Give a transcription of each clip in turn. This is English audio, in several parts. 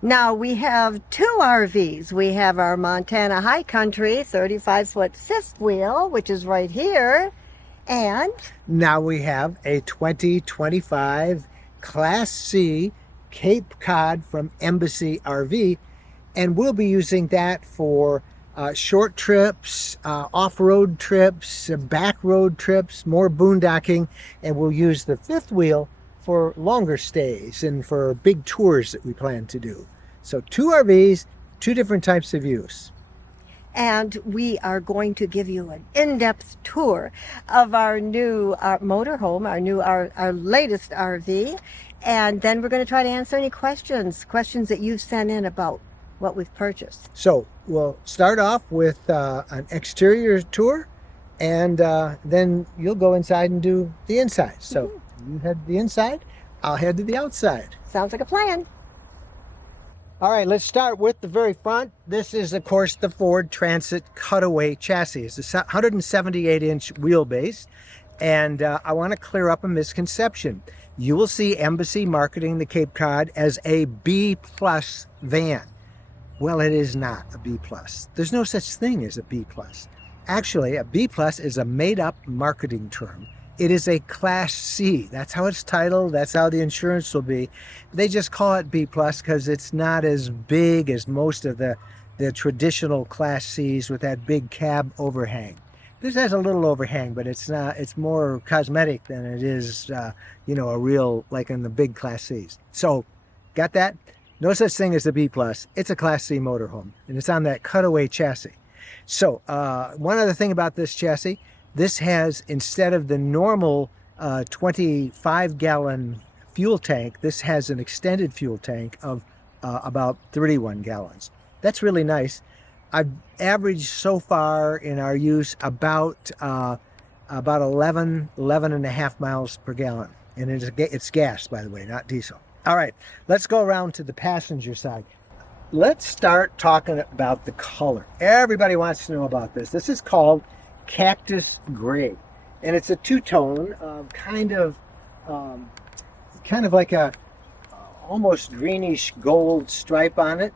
Now we have two RVs. We have our Montana High Country 35-foot fifth wheel, which is right here. And Now we have a 2025 Class C Cape Cod from Embassy RV, and we'll be using that for short trips, off-road trips, back road trips, more boondocking, and we'll use the fifth wheel for longer stays and for big tours that we plan to do. So two RVs, two different types of use. we are going to give you an in-depth tour of our new motorhome, our latest RV. And then we're going to try to answer any questions that you've sent in about what we've purchased. So we'll start off with an exterior tour, and then you'll go inside and do the inside. So you head to the inside, I'll head to the outside. Sounds like a plan. All right, let's start with the very front. This is, of course, the Ford Transit Cutaway chassis. It's a 178-inch wheelbase, and I want to clear up a misconception. You will see Embassy marketing the Cape Cod as a B-plus van. Well, it is not a B-plus. There's no such thing as a B-plus. Actually, a B-plus is a made-up marketing term. It is a Class C. That's how it's titled. That's how the insurance will be. They just call it B-plus because it's not as big as most of the traditional Class Cs with that big cab overhang. This has a little overhang, but it's not. It's more cosmetic than it is, a real, like in the big Class Cs. So, got that? No such thing as a B+. It's a Class C motorhome, and it's on that cutaway chassis. So, one other thing about this chassis, this has, instead of the normal 25-gallon fuel tank, this has an extended fuel tank of about 31 gallons. That's really nice. I've averaged so far in our use about 11 and a half miles per gallon. And it's gas, by the way, not diesel. All right, let's go around to the passenger side. Let's start talking about the color. Everybody wants to know about this. This is called Cactus Gray, and it's a two-tone, kind of like a almost greenish gold stripe on it,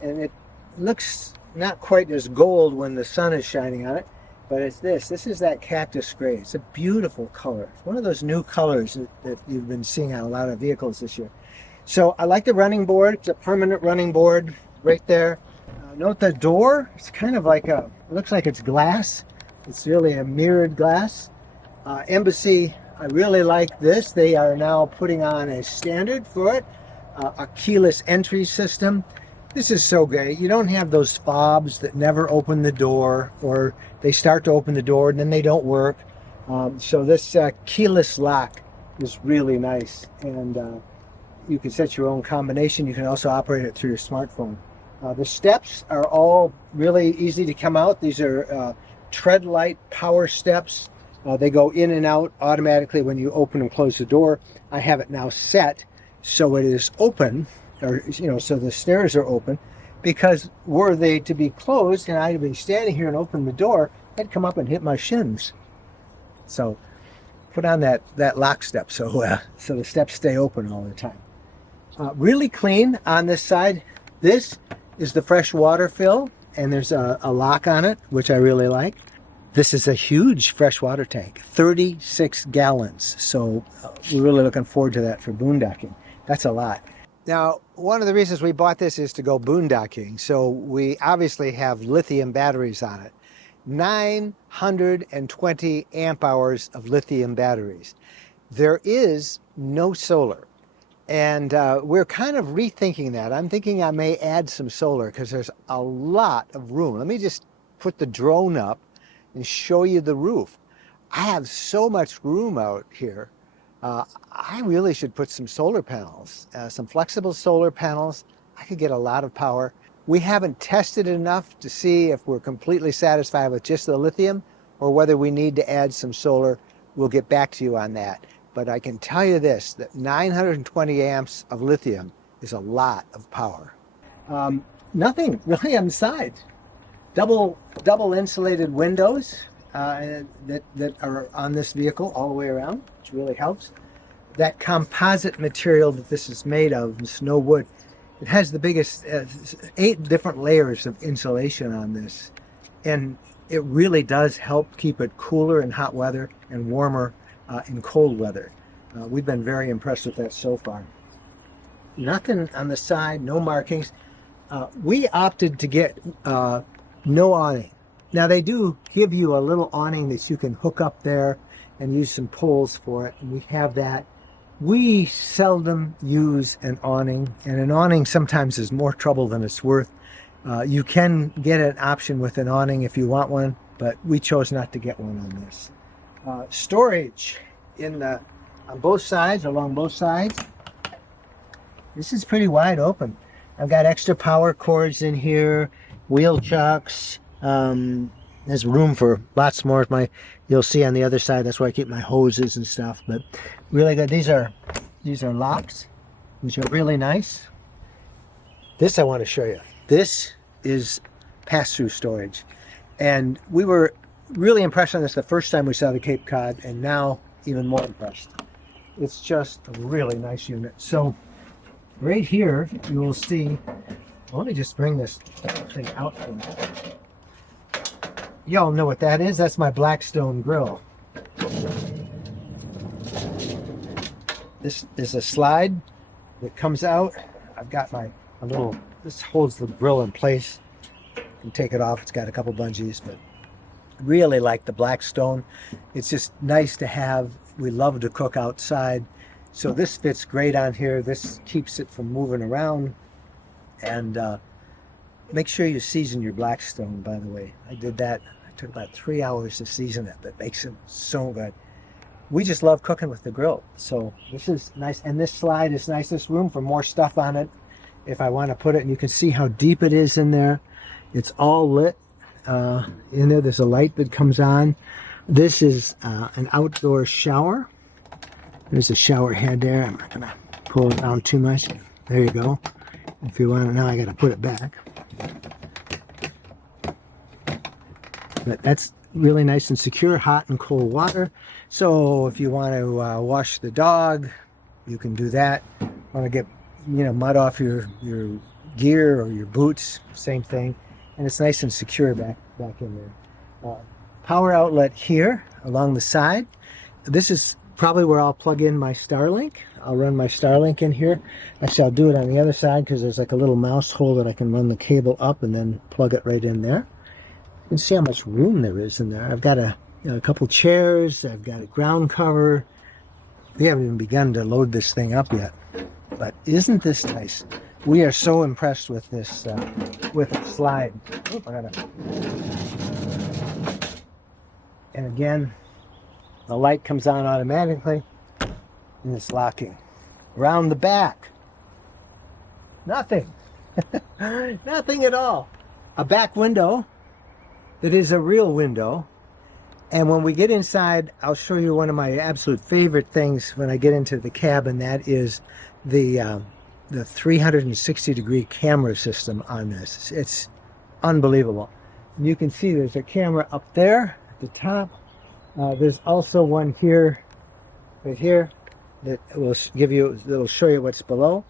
and it looks not quite as gold when the sun is shining on it, but it's this is that Cactus Gray. It's a beautiful color. It's one of those new colors that you've been seeing on a lot of vehicles this year. So I like the running board. It's a permanent running board right there. Note the door. It's kind of like it looks like it's glass. It's really a mirrored glass. Embassy, I really like this. They are now putting on a standard for it, a keyless entry system. This is so great. You don't have those fobs that never open the door, or they start to open the door and then they don't work. So this keyless lock is really nice, and you can set your own combination. You can also operate it through your smartphone. The steps are all really easy to come out. These are tread light power steps. They go in and out automatically when you open and close the door. I have it now set so it is open, or so the stairs are open, because were they to be closed and I'd be standing here and open the door, I'd come up and hit my shins. So put on that lock step so the steps stay open all the time. Really clean on this side. This is the fresh water fill, and there's a lock on it, which I really like. This is a huge freshwater tank, 36 gallons. So we're really looking forward to that for boondocking. That's a lot. Now, one of the reasons we bought this is to go boondocking. So we obviously have lithium batteries on it. 920 amp hours of lithium batteries. There is no solar. And we're kind of rethinking that. I'm thinking I may add some solar because there's a lot of room. Let me just put the drone up and show you the roof. I have so much room out here. I really should put some solar panels, some flexible solar panels. I could get a lot of power. We haven't tested enough to see if we're completely satisfied with just the lithium or whether we need to add some solar. We'll get back to you on that. But I can tell you this, that 920 amps of lithium is a lot of power. Nothing really on the side. Double insulated windows that are on this vehicle all the way around, which really helps. That composite material that this is made of, snow wood, It has the biggest 8 different layers of insulation on this, and it really does help keep it cooler in hot weather and warmer in cold weather. We've been very impressed with that so far. Nothing on the side, no markings. We opted to get no awning. Now they do give you a little awning that you can hook up there and use some poles for it, and we have that. We seldom use an awning, and an awning sometimes is more trouble than it's worth. You can get an option with an awning if you want one, but we chose not to get one on this. Storage on both sides, along both sides. This is pretty wide open. I've got extra power cords in here, wheel chucks. There's room for lots more. You'll see on the other side, that's where I keep my hoses and stuff. But really good. These are locks, which are really nice. This I want to show you. This is pass-through storage, and we were really impressed on this the first time we saw the Cape Cod, and now even more impressed. It's just a really nice unit. So right here you will see. Let me just bring this thing out for me. Y'all know what that is? That's my Blackstone grill. This is a slide that comes out. I've got a little, this holds the grill in place. You can take it off. It's got a couple bungees, but really like the Blackstone. It's just nice to have. We love to cook outside. So this fits great on here. This keeps it from moving around. And make sure you season your Blackstone, by the way. I did that. It took about 3 hours to season it, but it makes it so good. We just love cooking with the grill. So this is nice. And this slide is nice. There's room for more stuff on it if I want to put it. And you can see how deep it is in there. It's all lit in there. There's a light that comes on. This is an outdoor shower. There's a shower head there. I'm not going to pull it down too much. There you go. If you want to, now I got to put it back. But that's really nice and secure, hot and cold water. So if you want to wash the dog, you can do that. Want to get mud off your gear or your boots, same thing. And it's nice and secure back in there. Power outlet here along the side. This is probably where I'll plug in my Starlink. I'll run my Starlink in here. Actually, I'll do it on the other side because there's like a little mouse hole that I can run the cable up and then plug it right in there. You can see how much room there is in there. I've got a couple chairs. I've got a ground cover. We haven't even begun to load this thing up yet. But isn't this nice? We are so impressed with this with a slide. Oh, and again, the light comes on automatically, and it's locking. Around the back, nothing. Nothing at all. A back window that is a real window. And when we get inside, I'll show you one of my absolute favorite things when I get into the cabin. That is the 360-degree camera system on this. It's unbelievable. And you can see there's a camera up there at the top. There's also one here, right here, that will show you what's below.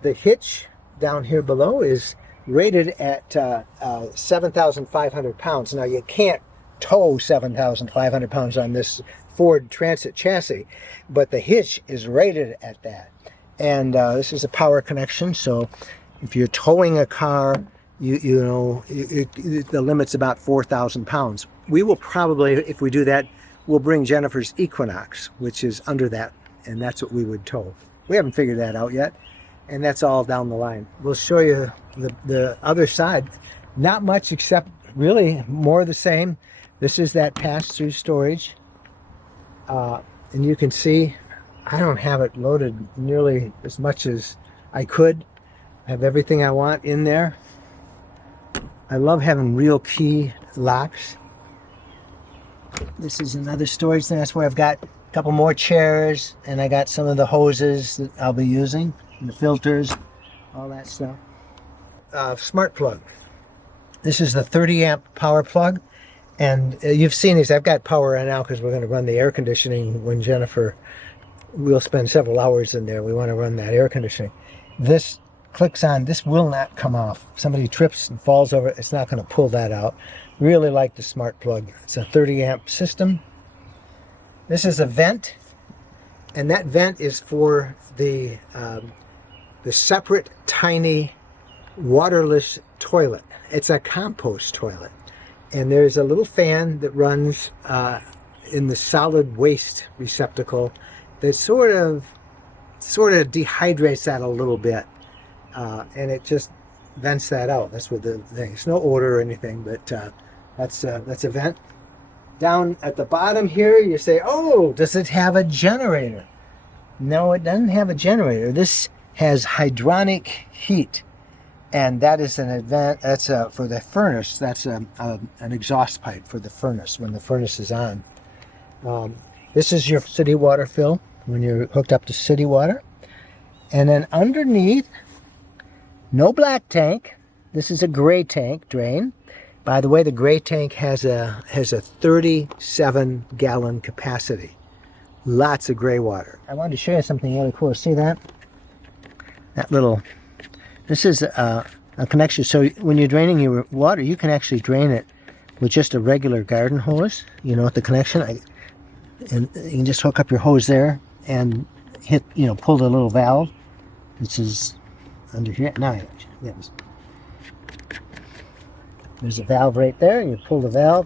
The hitch down here below is rated at 7,500 pounds. Now you can't tow 7,500 pounds on this Ford Transit chassis, but the hitch is rated at that. And this is a power connection, so if you're towing a car, the limit's about 4,000 pounds. We will probably, if we do that, we'll bring Jennifer's Equinox, which is under that, and that's what we would tow. We haven't figured that out yet, and that's all down the line. We'll show you the other side. Not much except really more of the same. This is that pass-through storage, and you can see I don't have it loaded nearly as much as I could. I have everything I want in there. I love having real key locks. This is another storage thing. That's where I've got a couple more chairs, and I got some of the hoses that I'll be using, and the filters, all that stuff. Smart plug. This is the 30 amp power plug, and you've seen these. I've got power right now because we're going to run the air conditioning when Jennifer. We'll spend several hours in there. We want to run that air conditioning. This clicks on, this will not come off. If somebody trips and falls over it, it's not going to pull that out. Really like the smart plug. It's a 30 amp system. This is a vent, and that vent is for the separate tiny waterless toilet. It's a compost toilet, and there's a little fan that runs in the solid waste receptacle that sort of dehydrates that a little bit, and it just vents that out. That's what the thing. It's no odor or anything, but that's a vent. Down at the bottom here, you say, "Oh, does it have a generator?" No, it doesn't have a generator. This has hydronic heat, and that is an event. That's for the furnace. That's an exhaust pipe for the furnace when the furnace is on. This is your city water fill when you're hooked up to city water, and then underneath, no black tank. This is a gray tank drain. By the way, the gray tank has a 37-gallon capacity. Lots of gray water. I wanted to show you something really cool. See that? That little. This is a connection. So when you're draining your water, you can actually drain it with just a regular garden hose. You know, with the connection, and you can just hook up your hose there and hit. Pull the little valve. This is under here. Now, yes. There's a valve right there, and you pull the valve,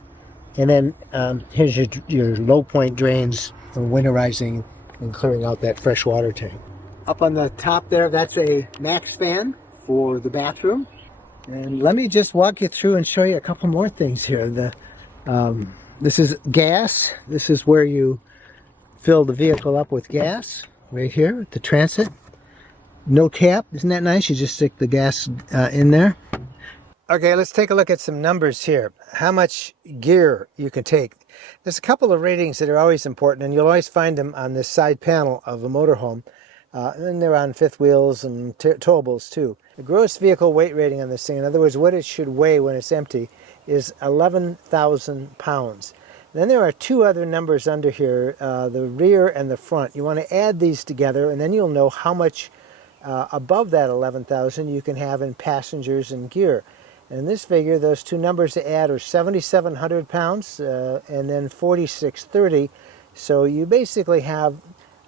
and then here's your low point drains for winterizing and clearing out that fresh water tank. Up on the top there, that's a max fan for the bathroom. And let me just walk you through and show you a couple more things here. This is gas. This is where you fill the vehicle up with gas, right here, the transit. No cap, isn't that nice? You just stick the gas in there. Okay, let's take a look at some numbers here. How much gear you can take. There's a couple of ratings that are always important, and you'll always find them on this side panel of a motorhome. And they're on fifth wheels and towables too. The gross vehicle weight rating on this thing, in other words, what it should weigh when it's empty, is 11,000 pounds. Then there are two other numbers under here, the rear and the front. You want to add these together, and then you'll know how much above that 11,000 you can have in passengers and gear. And in this figure, those two numbers to add are 7,700 pounds and then 4,630. So you basically have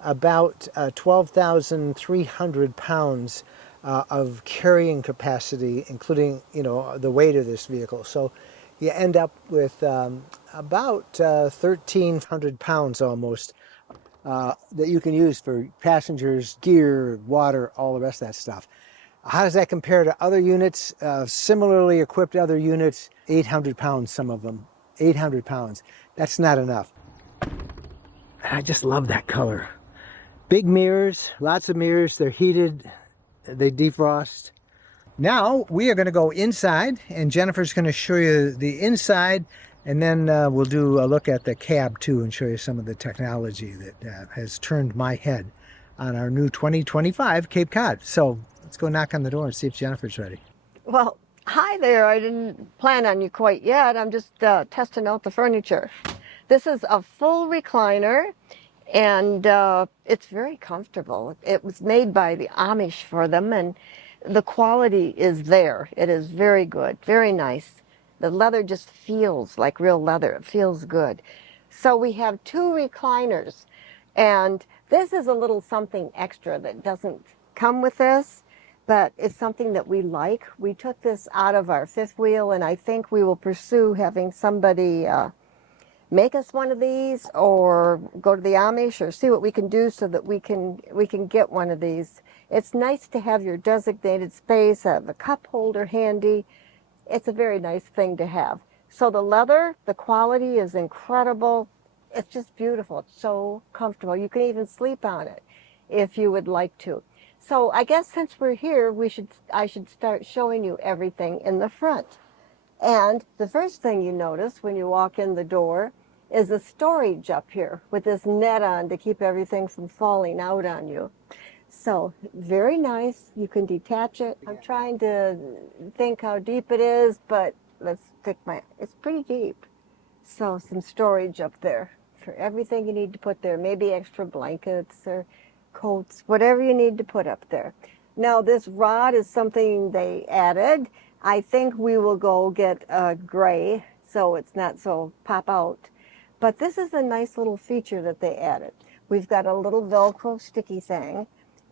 about 12,300 pounds of carrying capacity, including the weight of this vehicle. So you end up with about 1,300 pounds almost that you can use for passengers, gear, water, all the rest of that stuff. How does that compare to other units? Similarly equipped other units, 800 pounds, some of them. 800 pounds. That's not enough. I just love that color. Big mirrors, lots of mirrors. They're heated. They defrost. Now we are going to go inside, and Jennifer's going to show you the inside, and then we'll do a look at the cab too and show you some of the technology that has turned my head on our new 2025 Cape Cod. So let's go knock on the door and see if Jennifer's ready. Well, hi there. I didn't plan on you quite yet. I'm just testing out the furniture. This is a full recliner, and it's very comfortable. It was made by the Amish for them, and the quality is there. It is very good, very nice. The leather just feels like real leather. It feels good. So we have two recliners, and this is a little something extra that doesn't come with this, but it's something that we like. We took this out of our fifth wheel, and I think we will pursue having somebody make us one of these, or go to the Amish, or see what we can do so that we can get one of these. It's nice to have your designated space, have a cup holder handy. It's a very nice thing to have. So the leather, the quality is incredible. It's just beautiful. It's so comfortable. You can even sleep on it if you would like to. So I guess since we're here, I should start showing you everything in the front. And the first thing you notice when you walk in the door is a storage up here with this net on to keep everything from falling out on you. So very nice. You can detach it. I'm trying to think how deep it is, but it's pretty deep. So some storage up there for everything you need to put there. Maybe extra blankets or coats, whatever you need to put up there. Now this rod is something they added. I think we will go get a gray so it's not so pop out. But this is a nice little feature that they added. We've got a little Velcro sticky thing,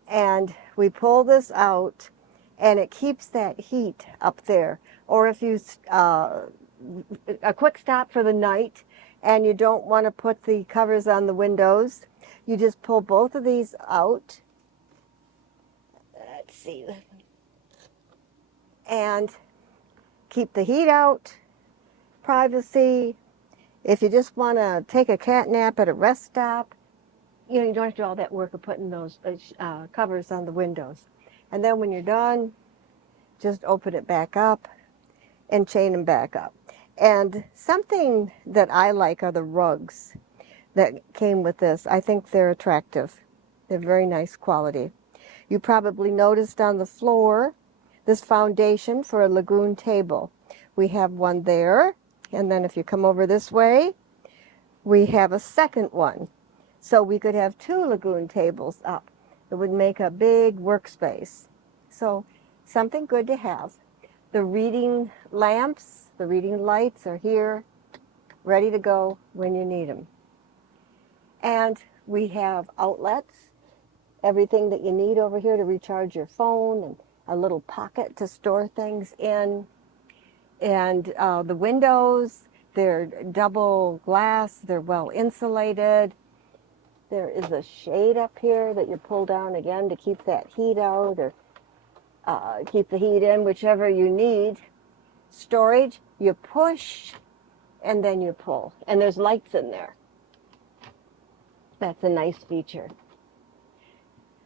and we pull this out and it keeps that heat up there. Or if you, a quick stop for the night and you don't want to put the covers on the windows, you just pull both of these out. Let's see. And keep the heat out, privacy. If you just want to take a cat nap at a rest stop, you know, you don't have to do all that work of putting those covers on the windows. And then when you're done, just open it back up and chain them back up. And something that I like are the rugs that came with this. I think they're attractive. They're very nice quality. You probably noticed on the floor this foundation for a lagoon table. We have one there, and then if you come over this way, we have a second one. So we could have 2 lagoon tables up. It would make a big workspace. So something good to have. The reading lamps, the reading lights are here, ready to go when you need them. And we have outlets, everything that you need over here to recharge your phone, and a little pocket to store things in. And the windows, they're double glass, they're well insulated. There is a shade up here that you pull down again to keep that heat out or keep the heat in, whichever you need. Storage, you push and then you pull. And there's lights in there. That's a nice feature.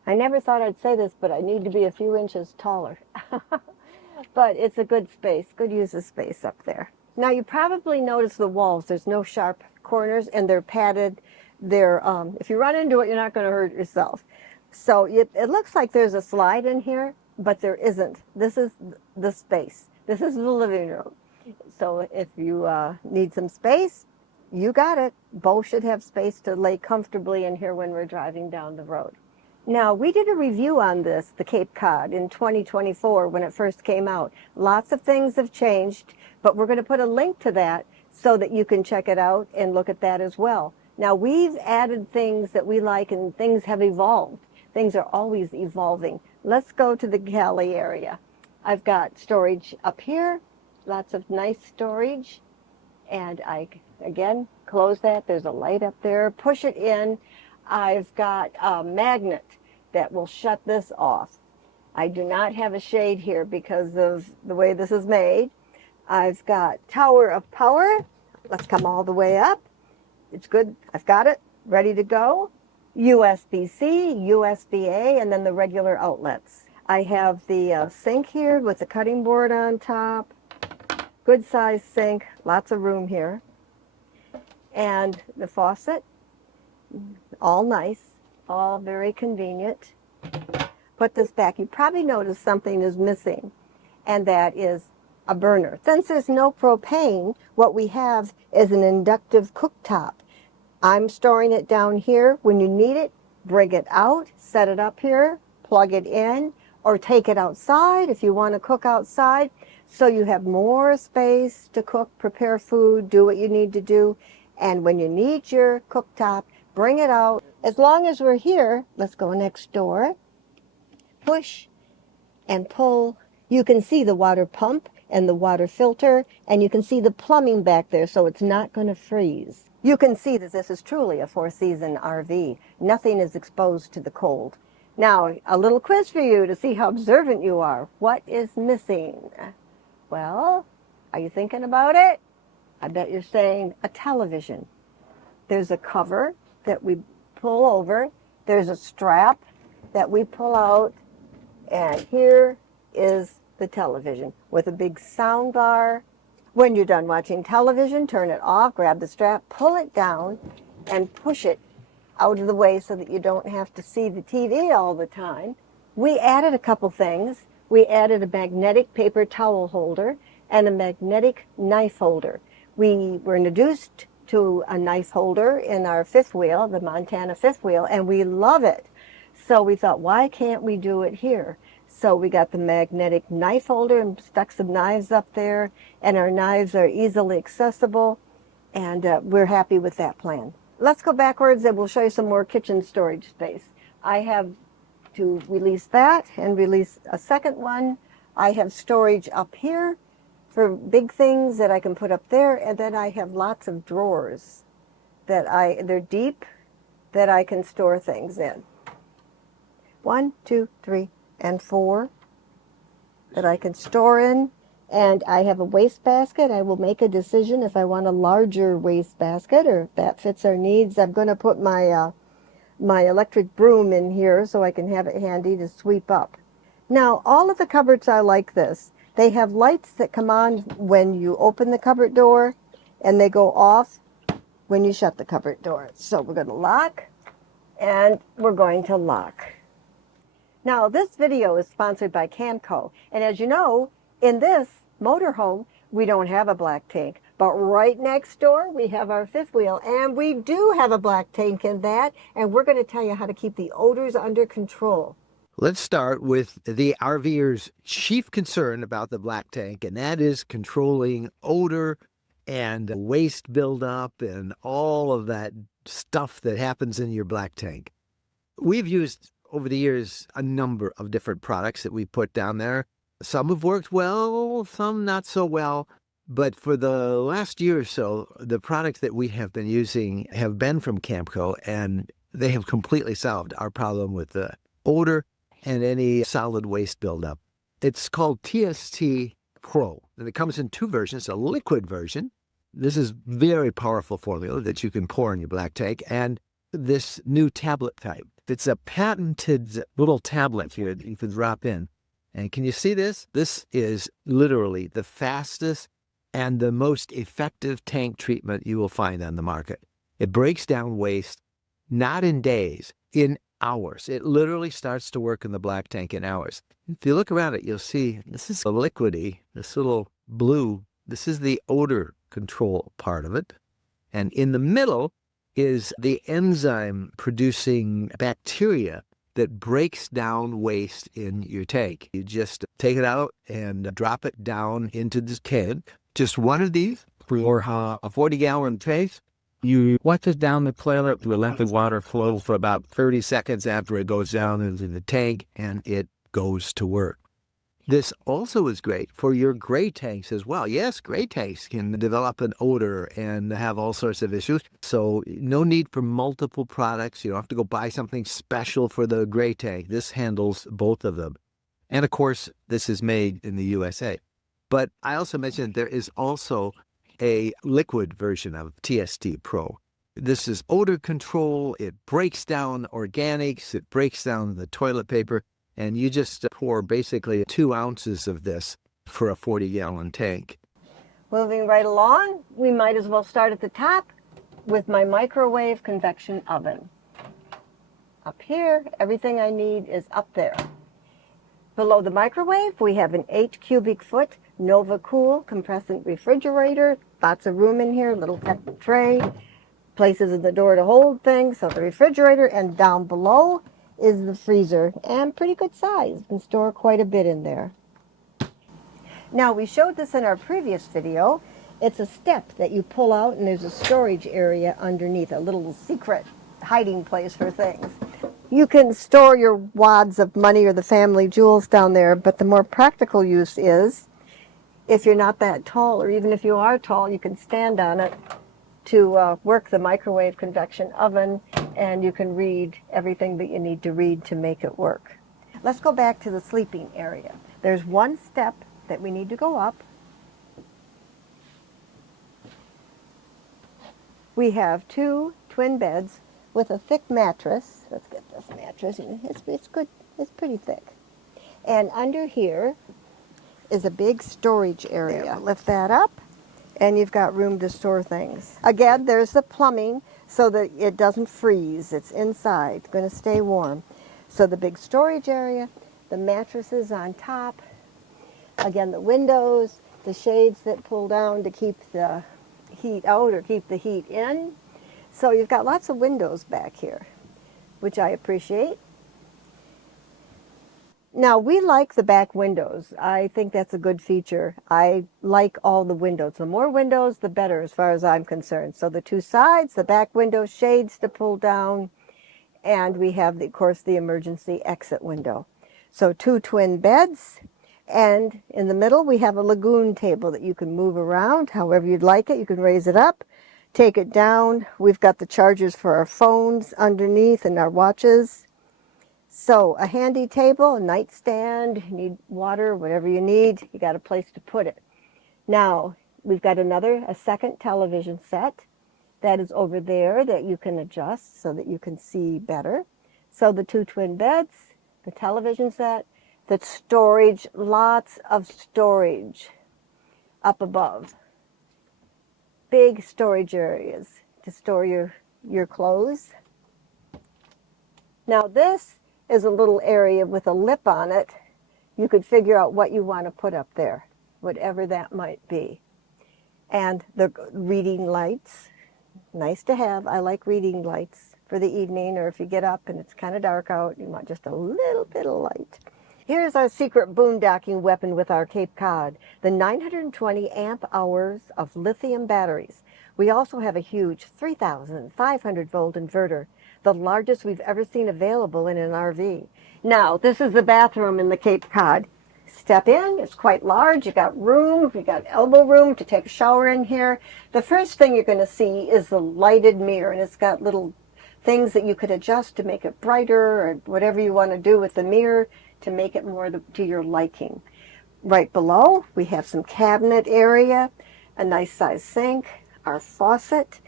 I never thought I'd say this, but I need to be a few inches taller. But it's a good space, good use of space up there. Now you probably notice the walls. There's no sharp corners and they're padded. They're, if you run into it, you're not going to hurt yourself. So it looks like there's a slide in here, but there isn't. This is the space. This is the living room. So if you need some space, you got it. Both should have space to lay comfortably in here when we're driving down the road. Now, we did a review on this, the Cape Cod, in 2024 when it first came out. Lots of things have changed, but we're going to put a link to that so that you can check it out and look at that as well. Now, we've added things that we like and things have evolved. Things are always evolving. Let's go to the galley area. I've got storage up here, lots of nice storage. And I, again, close that. There's a light up there. Push it in. I've got a magnet that will shut this off. I do not have a shade here because of the way this is made. I've got tower of power. Let's come all the way up. It's good. I've got it ready to go. USB-C, USB-A, and then the regular outlets. I have the sink here with the cutting board on top. Good size sink, lots of room here. And the faucet, all nice, all very convenient. Put this back. You probably noticed something is missing, and that is a burner. Since there's no propane, what we have is an inductive cooktop. I'm storing it down here. When you need it, bring it out, set it up here, plug it in, or take it outside if you want to cook outside. So you have more space to cook, prepare food, do what you need to do. And when you need your cooktop, bring it out. As long as we're here, let's go next door. Push and pull. You can see the water pump and the water filter, and you can see the plumbing back there, so it's not going to freeze. You can see that this is truly a four-season RV. Nothing is exposed to the cold. Now, a little quiz for you to see how observant you are. What is missing? Well, are you thinking about it? I bet you're saying a television. There's a cover that we pull over. There's a strap that we pull out. And here is the television with a big sound bar. When you're done watching television, turn it off, grab the strap, pull it down, and push it out of the way so that you don't have to see the TV all the time. We added a couple things. We added a magnetic paper towel holder and a magnetic knife holder. We were introduced to a knife holder in our fifth wheel, the Montana fifth wheel, and we love it. So we thought, why can't we do it here? So we got the magnetic knife holder and stuck some knives up there, and our knives are easily accessible, and we're happy with that plan. Let's go backwards and we'll show you some more kitchen storage space. I have to release that and release a second one. I have storage up here for big things that I can put up there, and then I have lots of drawers they're deep, that I can store things in. 1, 2, 3, and 4 that I can store in. And I have a waste basket. I will make a decision if I want a larger waste basket or if that fits our needs. I'm going to put my my electric broom in here so I can have it handy to sweep up. Now, all of the cupboards are like this. They have lights that come on when you open the cupboard door, and they go off when you shut the cupboard door. So we're going to lock, and we're going to lock. Now, this video is sponsored by Camco, and as you know, in this motorhome, we don't have a black tank, but right next door, we have our fifth wheel, and we do have a black tank in that, and we're going to tell you how to keep the odors under control. Let's start with the RVer's chief concern about the black tank, and that is controlling odor and waste buildup and all of that stuff that happens in your black tank. We've used over the years a number of different products that we put down there. Some have worked well, some not so well. But for the last year or so, the products that we have been using have been from Camco, and they have completely solved our problem with the odor and any solid waste buildup. It's called TST Pro, and it comes in two versions, a liquid version. This is very powerful formula that you can pour in your black tank, and this new tablet type. It's a patented little tablet you can drop in. And can you see this? This is literally the fastest and the most effective tank treatment you will find on the market. It breaks down waste, not in days, in hours. It literally starts to work in the black tank in hours. If you look around it, you'll see this is a liquidy, this little blue. This is the odor control part of it. And in the middle is the enzyme producing bacteria that breaks down waste in your tank. You just take it out and drop it down into this can. Just one of these for a 40-gallon tank. You flush it down the toilet, you let the water flow for about 30 seconds after it goes down into the tank, and it goes to work. This also is great for your gray tanks as well. Yes, gray tanks can develop an odor and have all sorts of issues. So no need for multiple products. You don't have to go buy something special for the gray tank. This handles both of them. And of course, this is made in the USA. But I also mentioned there is also a liquid version of TST Pro. This is odor control. It breaks down organics. It breaks down the toilet paper. And you just pour basically 2 ounces of this for a 40-gallon tank. Moving right along, we might as well start at the top with my microwave convection oven. Up here, everything I need is up there. Below the microwave, we have an 8 cubic foot Nova Cool compressant refrigerator. Lots of room in here, little tray, places in the door to hold things. So the refrigerator, and down below is the freezer, and pretty good size. You can store quite a bit in there. Now, we showed this in our previous video. It's a step that you pull out, and there's a storage area underneath, a little secret hiding place for things. You can store your wads of money or the family jewels down there, but the more practical use is, if you're not that tall, or even if you are tall, you can stand on it to work the microwave convection oven, and you can read everything that you need to read to make it work. Let's go back to the sleeping area. There's one step that we need to go up. We have 2 twin beds with a thick mattress. Let's get this mattress. It's good. It's pretty thick. And under here is a big storage area. Lift that up, and you've got room to store things. Again, there's the plumbing so that it doesn't freeze. It's inside, it's going to stay warm. So the big storage area, the mattresses on top, again the windows, the shades that pull down to keep the heat out or keep the heat in. So you've got lots of windows back here, which I appreciate. Now, we like the back windows. I think that's a good feature. I like all the windows. The more windows, the better as far as I'm concerned. So the two sides, the back window shades to pull down, and we have, of course, the emergency exit window. So two twin beds, and in the middle we have a lagoon table that you can move around however you'd like it. You can raise it up, take it down. We've got the chargers for our phones underneath and our watches. So a handy table, a nightstand, you need water, whatever you need, you got a place to put it. Now, we've got a second television set that is over there that you can adjust so that you can see better. So the two twin beds, the television set, the storage, lots of storage up above. Big storage areas to store your clothes. Now this is a little area with a lip on it. You could figure out what you want to put up there, whatever that might be. And the reading lights, nice to have. I like reading lights for the evening, or if you get up and it's kind of dark out, you want just a little bit of light. Here's our secret boondocking weapon with our Cape Cod, the 920 amp hours of lithium batteries. We also have a huge 3,500 volt inverter, the largest we've ever seen available in an RV. Now, this is the bathroom in the Cape Cod. Step in, it's quite large, you got room, you got elbow room to take a shower in here. The first thing you're going to see is the lighted mirror, and it's got little things that you could adjust to make it brighter, or whatever you want to do with the mirror to make it more to your liking. Right below, we have some cabinet area, a nice size sink, our faucet.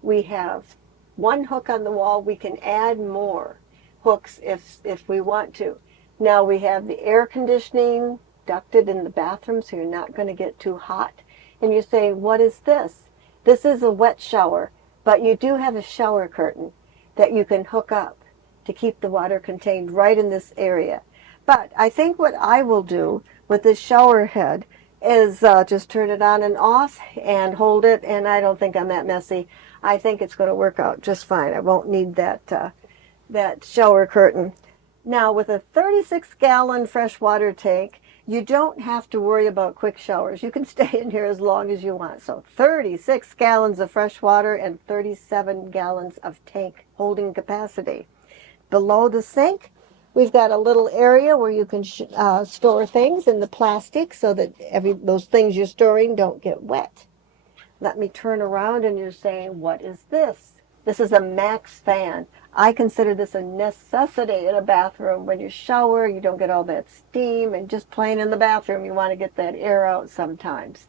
We have one hook on the wall. We can add more hooks if we want to. Now we have the air conditioning ducted in the bathroom, so you're not going to get too hot. And you say, what is this? This is a wet shower, but you do have a shower curtain that you can hook up to keep the water contained right in this area. But I think what I will do with this shower head is just turn it on and off and hold it, and I don't think I'm that messy. I think it's going to work out just fine. I won't need that shower curtain. Now, with a 36-gallon freshwater tank, you don't have to worry about quick showers. You can stay in here as long as you want. So 36 gallons of fresh water and 37 gallons of tank holding capacity. Below the sink, we've got a little area where you can store things in the plastic so that those things you're storing don't get wet. Let me turn around, and you're saying, what is this? This is a Max fan. I consider this a necessity in a bathroom. When you shower, you don't get all that steam, and just playing in the bathroom, you want to get that air out sometimes.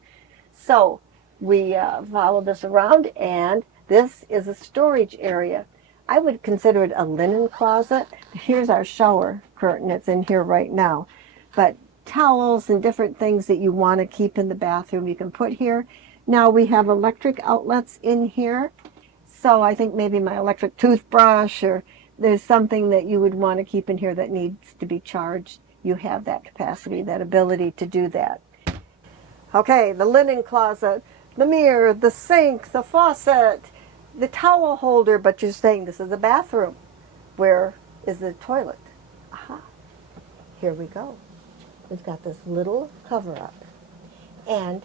So we follow this around, and this is a storage area. I would consider it a linen closet. Here's our shower curtain. It's in here right now. But towels and different things that you want to keep in the bathroom, you can put here. Now we have electric outlets in here. So I think maybe my electric toothbrush, or there's something that you would want to keep in here that needs to be charged. You have that capacity, that ability to do that. Okay, the linen closet, the mirror, the sink, the faucet, the towel holder, but you're saying this is a bathroom. Where is the toilet? Aha, here we go. We've got this little cover up, and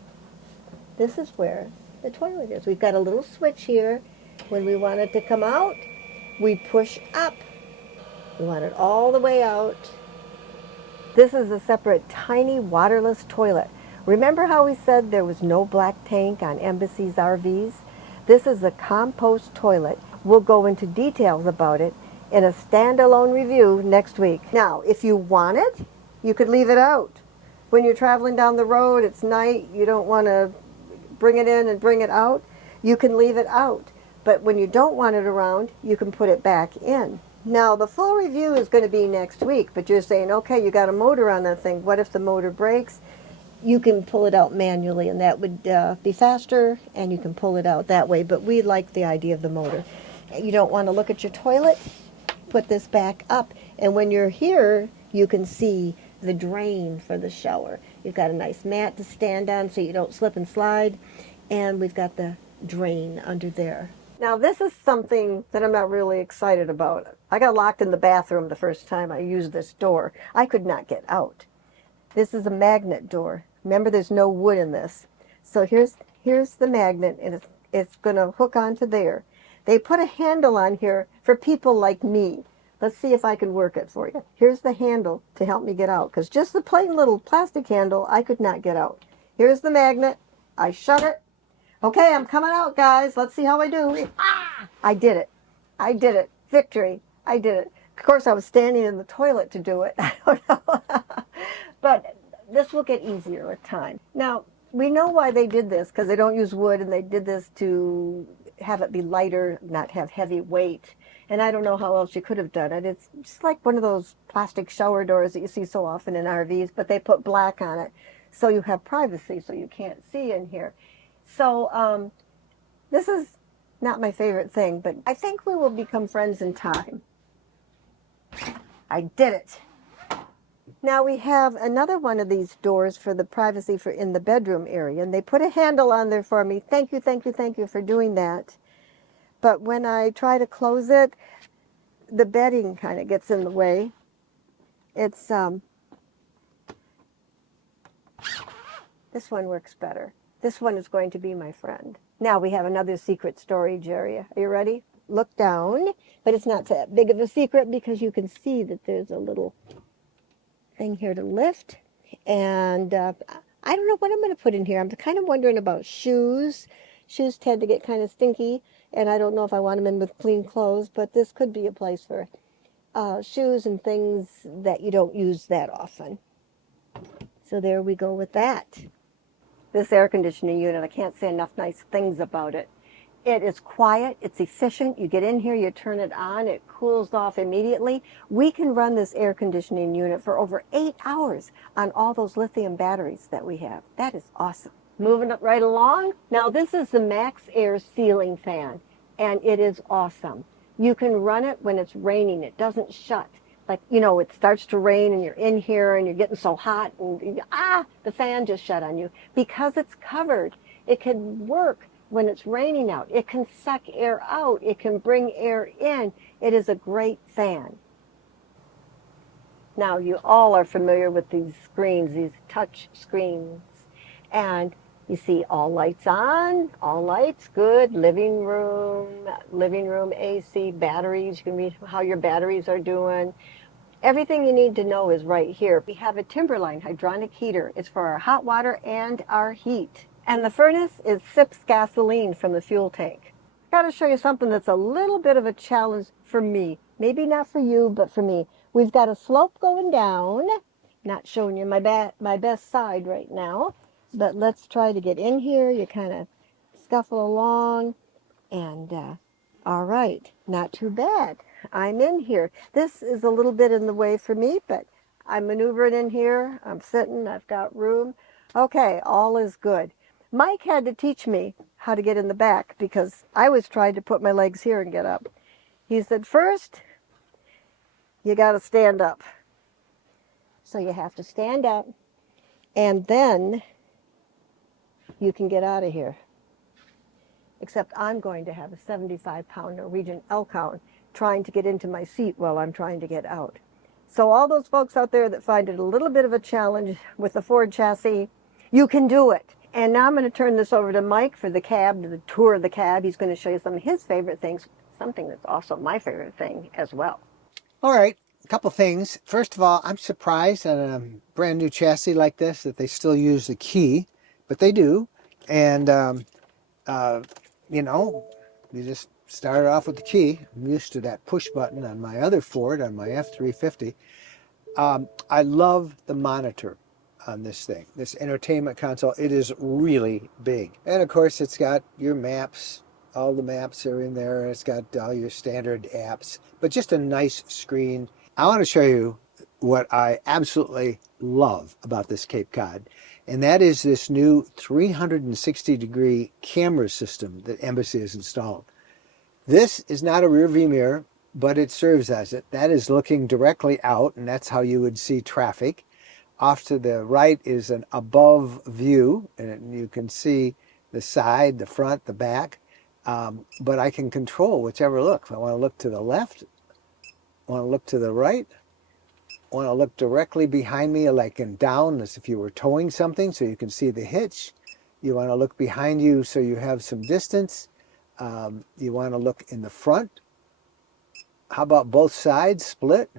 this is where the toilet is. We've got a little switch here. When we want it to come out, we push up. We want it all the way out. This is a separate tiny waterless toilet. Remember how we said there was no black tank on Embassy's RVs? This is a compost toilet. We'll go into details about it in a standalone review next week. Now, if you want it, you could leave it out. When you're traveling down the road, it's night, you don't want to bring it in and bring it out, you can leave it out. But when you don't want it around, you can put it back in. Now, the full review is going to be next week, but you're saying, okay, you got a motor on that thing. What if the motor breaks? You can pull it out manually, and that would be faster, and you can pull it out that way. But we like the idea of the motor. You don't want to look at your toilet? Put this back up. And when you're here, you can see the drain for the shower. You've got a nice mat to stand on so you don't slip and slide. And we've got the drain under there. Now, this is something that I'm not really excited about. I got locked in the bathroom the first time I used this door. I could not get out. This is a magnet door. Remember, there's no wood in this. So here's the magnet, and it's going to hook onto there. They put a handle on here for people like me. Let's see if I can work it for you. Here's the handle to help me get out, because just the plain little plastic handle, I could not get out. Here's the magnet. I shut it. Okay, I'm coming out, guys. Let's see how I do. Ah! I did it. I did it. Victory. I did it. Of course, I was standing in the toilet to do it. I don't know. But this will get easier with time. Now, we know why they did this, because they don't use wood, and they did this to have it be lighter, not have heavy weight. And I don't know how else you could have done it. It's just like one of those plastic shower doors that you see so often in RVs, but they put black on it so you have privacy, so you can't see in here. So this is not my favorite thing, but I think we will become friends in time. I did it. Now we have another one of these doors for the privacy for in the bedroom area, and they put a handle on there for me. Thank you, thank you, thank you for doing that. But when I try to close it, the bedding kind of gets in the way. It's this one works better. This one is going to be my friend. Now we have another secret storage area. Are you ready? Look down, but it's not that big of a secret because you can see that there's a little thing here to lift. And I don't know what I'm going to put in here. I'm kind of wondering about shoes. Shoes tend to get kind of stinky, and I don't know if I want them in with clean clothes, but this could be a place for shoes and things that you don't use that often. So there we go with that. This air conditioning unit, I can't say enough nice things about it. It is quiet, it's efficient. You get in here, you turn it on, it cools off immediately. We can run this air conditioning unit for over 8 hours on all those lithium batteries that we have. That is awesome. Moving up right along. Now this is the Max Air ceiling fan, and it is awesome. You can run it when it's raining. It doesn't shut. Like, you know, it starts to rain and you're in here and you're getting so hot and the fan just shut on you. Because it's covered, it can work when it's raining out. It can suck air out. It can bring air in. It is a great fan. Now, you all are familiar with these screens, these touch screens. And you see all lights on, all lights good, living room AC, batteries. You can read how your batteries are doing. Everything you need to know is right here. We have a Timberline hydronic heater. It's for our hot water and our heat. And the furnace sips gasoline from the fuel tank. I got to show you something that's a little bit of a challenge for me. Maybe not for you, but for me. We've got a slope going down. Not showing you my best side right now, but let's try to get in here. You kind of scuffle along, and all right, not too bad. I'm in here. This is a little bit in the way for me, but I'm maneuvering in here. I'm sitting. I've got room. Okay, all is good. Mike had to teach me how to get in the back because I was trying to put my legs here and get up. He said, first, you got to stand up. So you have to stand up, and then you can get out of here. Except I'm going to have a 75-pound Norwegian elk hound trying to get into my seat while I'm trying to get out. So all those folks out there that find it a little bit of a challenge with the Ford chassis, you can do it. And now I'm going to turn this over to Mike for the cab, the tour of the cab. He's going to show you some of his favorite things, something that's also my favorite thing as well. All right, a couple things. First of all, I'm surprised on a brand new chassis like this that they still use the key, but they do. And, you know, you just start off with the key. I'm used to that push button on my other Ford, on my F-350. I love the monitor on this thing, this entertainment console. It is really big. And of course, it's got your maps. All the maps are in there. It's got all your standard apps, but just a nice screen. I want to show you what I absolutely love about this Cape Cod, and that is this new 360-degree camera system that Embassy has installed. This is not a rear view mirror, but it serves as it. That is looking directly out, and that's how you would see traffic. Off to the right is an above view, and you can see the side, the front, the back. But I can control whichever look. If I want to look to the left, want to look to the right, want to look directly behind me, like in down, as if you were towing something, so you can see the hitch. You want to look behind you so you have some distance. You want to look in the front. How about both sides split?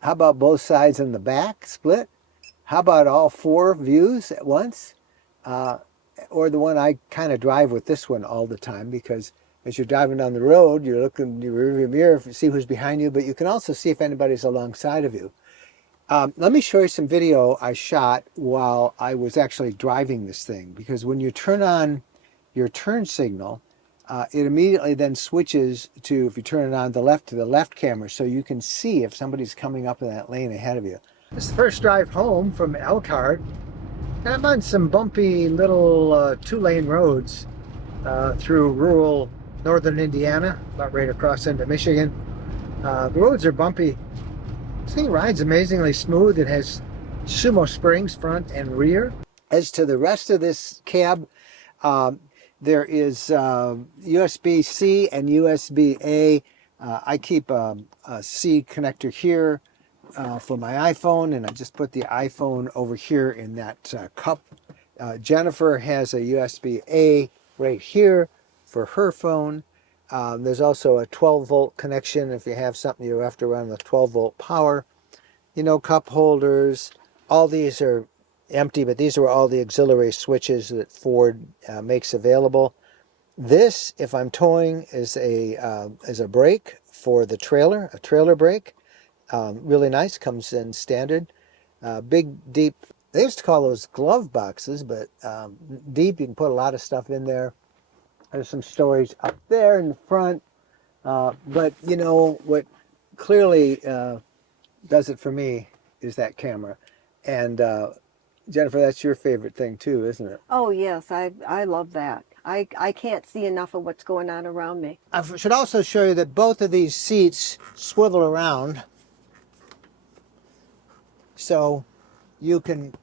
How about both sides in the back split? How about all four views at once? Or the one I kind of drive with, this one all the time, because as you're driving down the road, you're looking in your rearview mirror to see who's behind you, but you can also see if anybody's alongside of you. Let me show you some video I shot while I was actually driving this thing, because when you turn on your turn signal, it immediately then switches to, if you turn it on the left, to the left camera, so you can see if somebody's coming up in that lane ahead of you. This is the first drive home from Elkhart, and I'm on some bumpy little two-lane roads through rural northern Indiana, about right across into Michigan. The roads are bumpy. This thing rides amazingly smooth. It has sumo springs front and rear. As to the rest of this cab, there is USB-C and USB-A. I keep a C connector here for my iPhone, and I just put the iPhone over here in that cup. Jennifer has a USB-A right here for her phone. There's also a 12-volt connection if you have something you have to run with 12-volt power. You know, cup holders. All these are empty, but these are all the auxiliary switches that Ford makes available. This, if I'm towing, is a brake for the trailer, a trailer brake. Really nice, comes in standard. Big, deep, they used to call those glove boxes, but deep, you can put a lot of stuff in there. There's some storage up there in the front. But, you know, what clearly does it for me is that camera. And Jennifer, that's your favorite thing too, isn't it? Oh, yes, I love that. I can't see enough of what's going on around me. I should also show you that both of these seats swivel around, so you can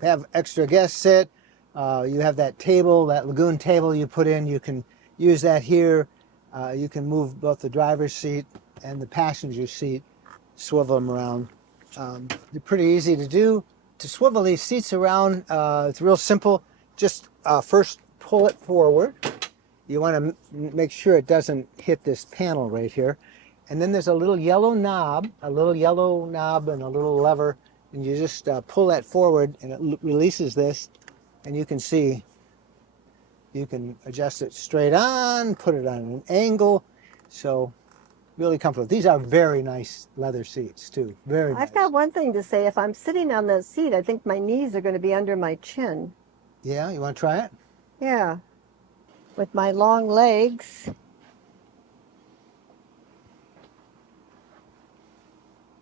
have extra guests sit. You have that table, that lagoon table you put in. You can use that here. You can move both the driver's seat and the passenger seat, swivel them around. They're pretty easy to do. To swivel these seats around, it's real simple. Just first pull it forward. You want to make sure it doesn't hit this panel right here. And then there's a little yellow knob and a little lever. And you just pull that forward and it releases this. And you can see, you can adjust it straight on, put it on an angle. So really comfortable. These are very nice leather seats too. Very nice. I've got one thing to say. If I'm sitting on the seat, I think my knees are going to be under my chin. Yeah, you want to try it? Yeah. With my long legs.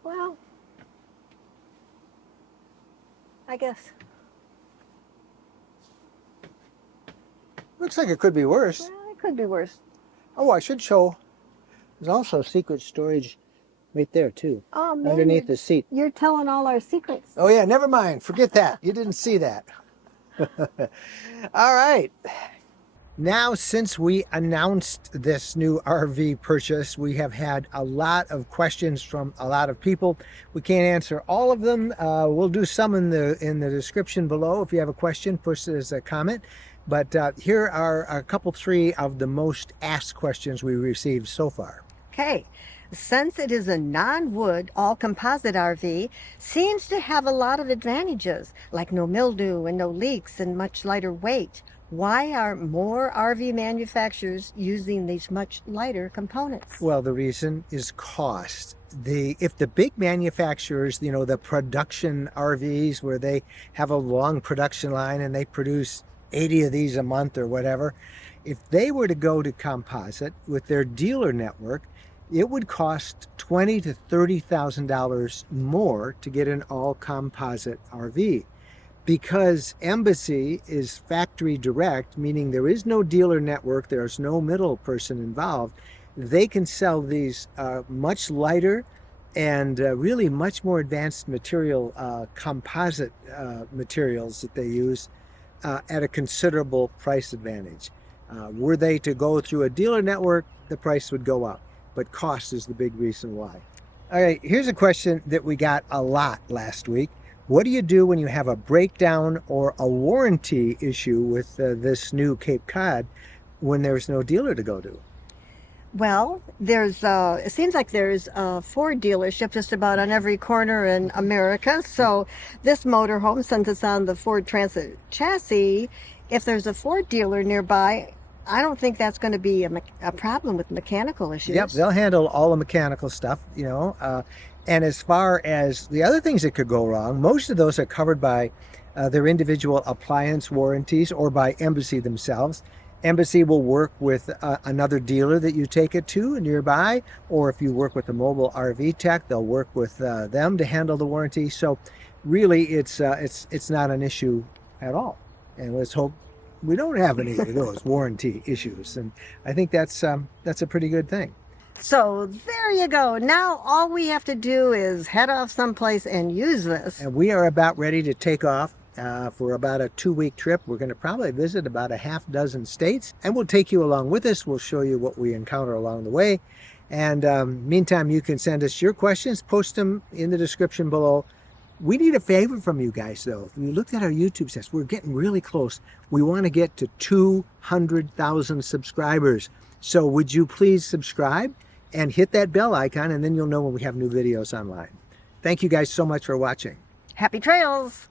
Well, I guess. Looks like it could be worse. Well, it could be worse. Oh, I should show. There's also secret storage right there too. Oh, man, underneath the seat. You're telling all our secrets. Oh yeah, never mind. Forget that. You didn't see that. All right. Now, since we announced this new RV purchase, we have had a lot of questions from a lot of people. We can't answer all of them. We'll do some in the description below. If you have a question, push it as a comment. But here are a couple, three of the most asked questions we received so far. Okay. Since it is a non-wood, all-composite RV, seems to have a lot of advantages, like no mildew and no leaks and much lighter weight. Why are more RV manufacturers using these much lighter components? Well, the reason is cost. If the big manufacturers, you know, the production RVs where they have a long production line and they produce 80 of these a month or whatever, if they were to go to composite with their dealer network, it would cost $20,000 to $30,000 more to get an all composite RV. Because Embassy is factory direct, meaning there is no dealer network, there's no middle person involved, they can sell these much lighter and really much more advanced material, composite materials that they use at a considerable price advantage. Were they to go through a dealer network, the price would go up, but cost is the big reason why. All right, here's a question that we got a lot last week. What do you do when you have a breakdown or a warranty issue with this new Cape Cod when there's no dealer to go to? Well, it seems like there's a Ford dealership just about on every corner in America. So this motorhome, since it's on the Ford Transit chassis, if there's a Ford dealer nearby, I don't think that's going to be a problem with mechanical issues. Yep, they'll handle all the mechanical stuff, you know. And as far as the other things that could go wrong, most of those are covered by their individual appliance warranties or by Embassy themselves. Embassy will work with another dealer that you take it to nearby, or if you work with a mobile RV tech, they'll work with them to handle the warranty. So really, it's not an issue at all. And let's hope we don't have any of those warranty issues. And I think that's a pretty good thing. So there you go. Now all we have to do is head off someplace and use this. And we are about ready to take off for about a 2-week trip. We're going to probably visit about a half dozen states, and we'll take you along with us. We'll show you what we encounter along the way. And meantime, you can send us your questions, post them in the description below. We need a favor from you guys, though. If you looked at our YouTube stats, we're getting really close. We want to get to 200,000 subscribers. So would you please subscribe and hit that bell icon, and then you'll know when we have new videos online. Thank you guys so much for watching. Happy trails!